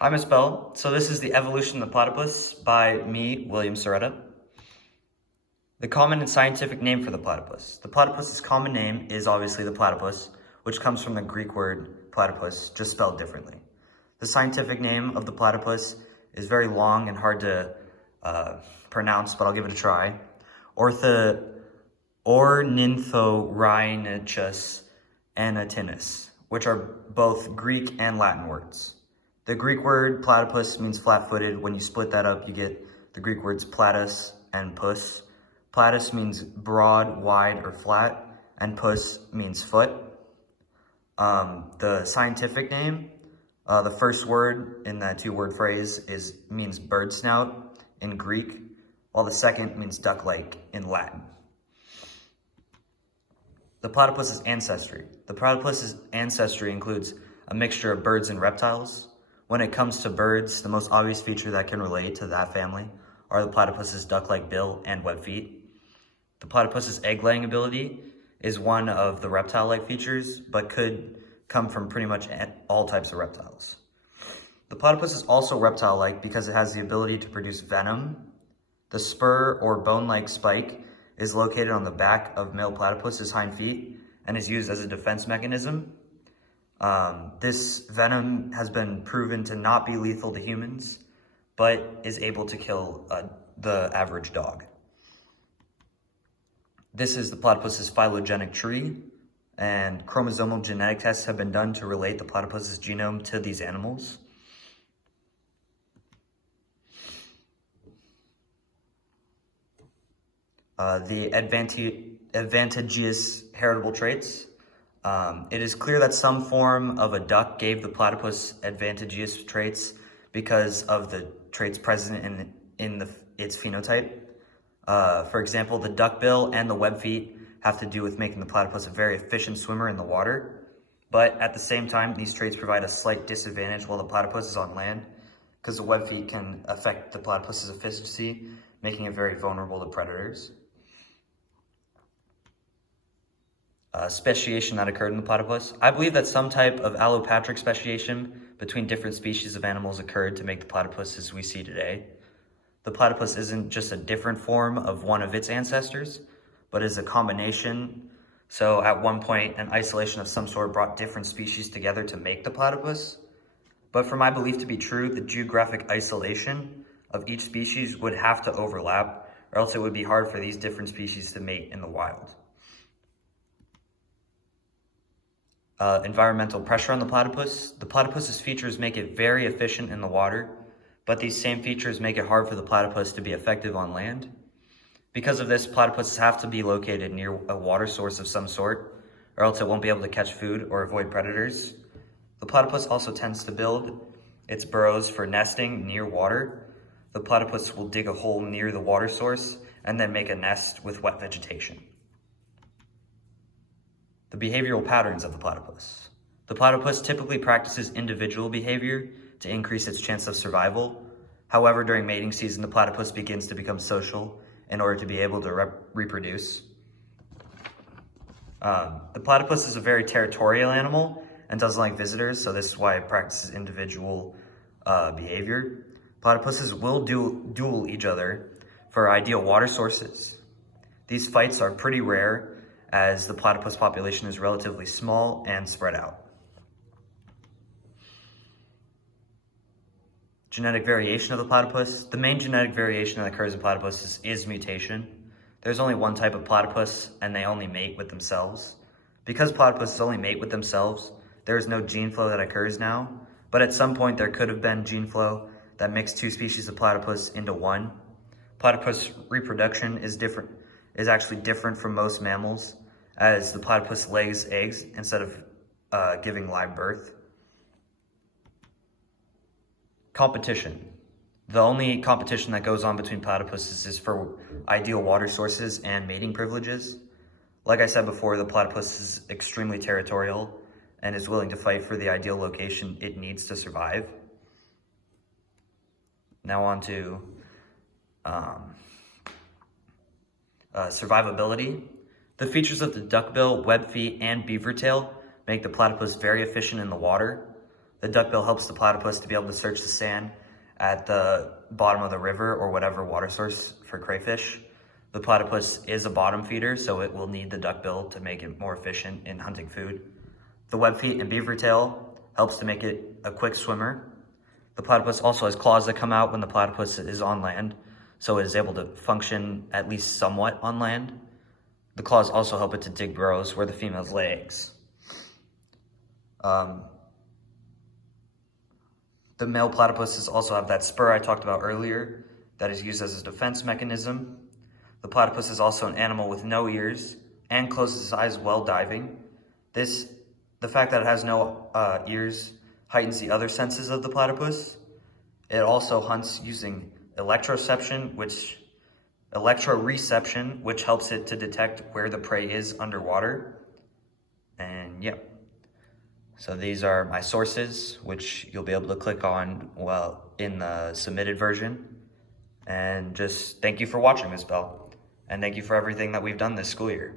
Hi, Miss Bell. So this is The Evolution of the Platypus by me, William Soretta. The common and scientific name for the platypus. The platypus's common name is obviously the platypus, which comes from the Greek word platypus, just spelled differently. The scientific name of the platypus is very long and hard to pronounce, but I'll give it a try. Ornithorhynchus anatinus, which are both Greek and Latin words. The Greek word platypus means flat-footed. When you split that up, you get the Greek words platus and pus. Platus means broad, wide, or flat, and pus means foot. The scientific name, the first word in that two-word phrase means bird snout in Greek, while the second means duck-like in Latin. The platypus's ancestry. The platypus's ancestry includes a mixture of birds and reptiles. When it comes to birds, the most obvious feature that can relate to that family are the platypus's duck-like bill and web feet. The platypus's egg-laying ability is one of the reptile-like features, but could come from pretty much all types of reptiles. The platypus is also reptile-like because it has the ability to produce venom. The spur or bone-like spike is located on the back of male platypus's hind feet and is used as a defense mechanism. This venom has been proven to not be lethal to humans, but is able to kill the average dog. This is the platypus's phylogenetic tree, and chromosomal genetic tests have been done to relate the platypus's genome to these animals. The advantageous heritable traits. It is clear that some form of a duck gave the platypus advantageous traits because of the traits present in its phenotype. For example, the duckbill and the web feet have to do with making the platypus a very efficient swimmer in the water. But at the same time, these traits provide a slight disadvantage while the platypus is on land, because the web feet can affect the platypus's efficiency, making it very vulnerable to predators. Speciation that occurred in the platypus. I believe that some type of allopatric speciation between different species of animals occurred to make the platypus as we see today. The platypus isn't just a different form of one of its ancestors, but is a combination. So at one point, an isolation of some sort brought different species together to make the platypus. But for my belief to be true, the geographic isolation of each species would have to overlap, or else it would be hard for these different species to mate in the wild. Environmental pressure on the platypus. The platypus's features make it very efficient in the water, but these same features make it hard for the platypus to be effective on land. Because of this, platypuses have to be located near a water source of some sort, or else it won't be able to catch food or avoid predators. The platypus also tends to build its burrows for nesting near water. The platypus will dig a hole near the water source and then make a nest with wet vegetation. The behavioral patterns of the platypus. The platypus typically practices individual behavior to increase its chance of survival. However, during mating season, the platypus begins to become social in order to be able to reproduce. The platypus is a very territorial animal and doesn't like visitors, so this is why it practices individual behavior. Platypuses will duel each other for ideal water sources. These fights are pretty rare as the platypus population is relatively small and spread out. Genetic variation of the platypus. The main genetic variation that occurs in platypus is mutation. There's only one type of platypus and they only mate with themselves. Because platypuses only mate with themselves, there is no gene flow that occurs now, but at some point there could have been gene flow that mixed two species of platypus into one. Platypus reproduction is actually different from most mammals, as the platypus lays eggs instead of giving live birth. Competition. The only competition that goes on between platypuses is for ideal water sources and mating privileges. Like I said before, the platypus is extremely territorial and is willing to fight for the ideal location it needs to survive. Now on to survivability. The features of the duckbill, web feet, and beaver tail make the platypus very efficient in the water. The duckbill helps the platypus to be able to search the sand at the bottom of the river or whatever water source for crayfish. The platypus is a bottom feeder, so it will need the duckbill to make it more efficient in hunting food. The web feet and beaver tail helps to make it a quick swimmer. The platypus also has claws that come out when the platypus is on land, so it is able to function at least somewhat on land. The claws also help it to dig burrows where the females lay eggs. The male platypuses also have that spur I talked about earlier that is used as a defense mechanism. The platypus is also an animal with no ears and closes its eyes while diving. The fact that it has no ears heightens the other senses of the platypus. It also hunts using electroreception, which helps it to detect where the prey is underwater. And yeah. So these are my sources, which you'll be able to click on in the submitted version. And just thank you for watching, Miss Bell. And thank you for everything that we've done this school year.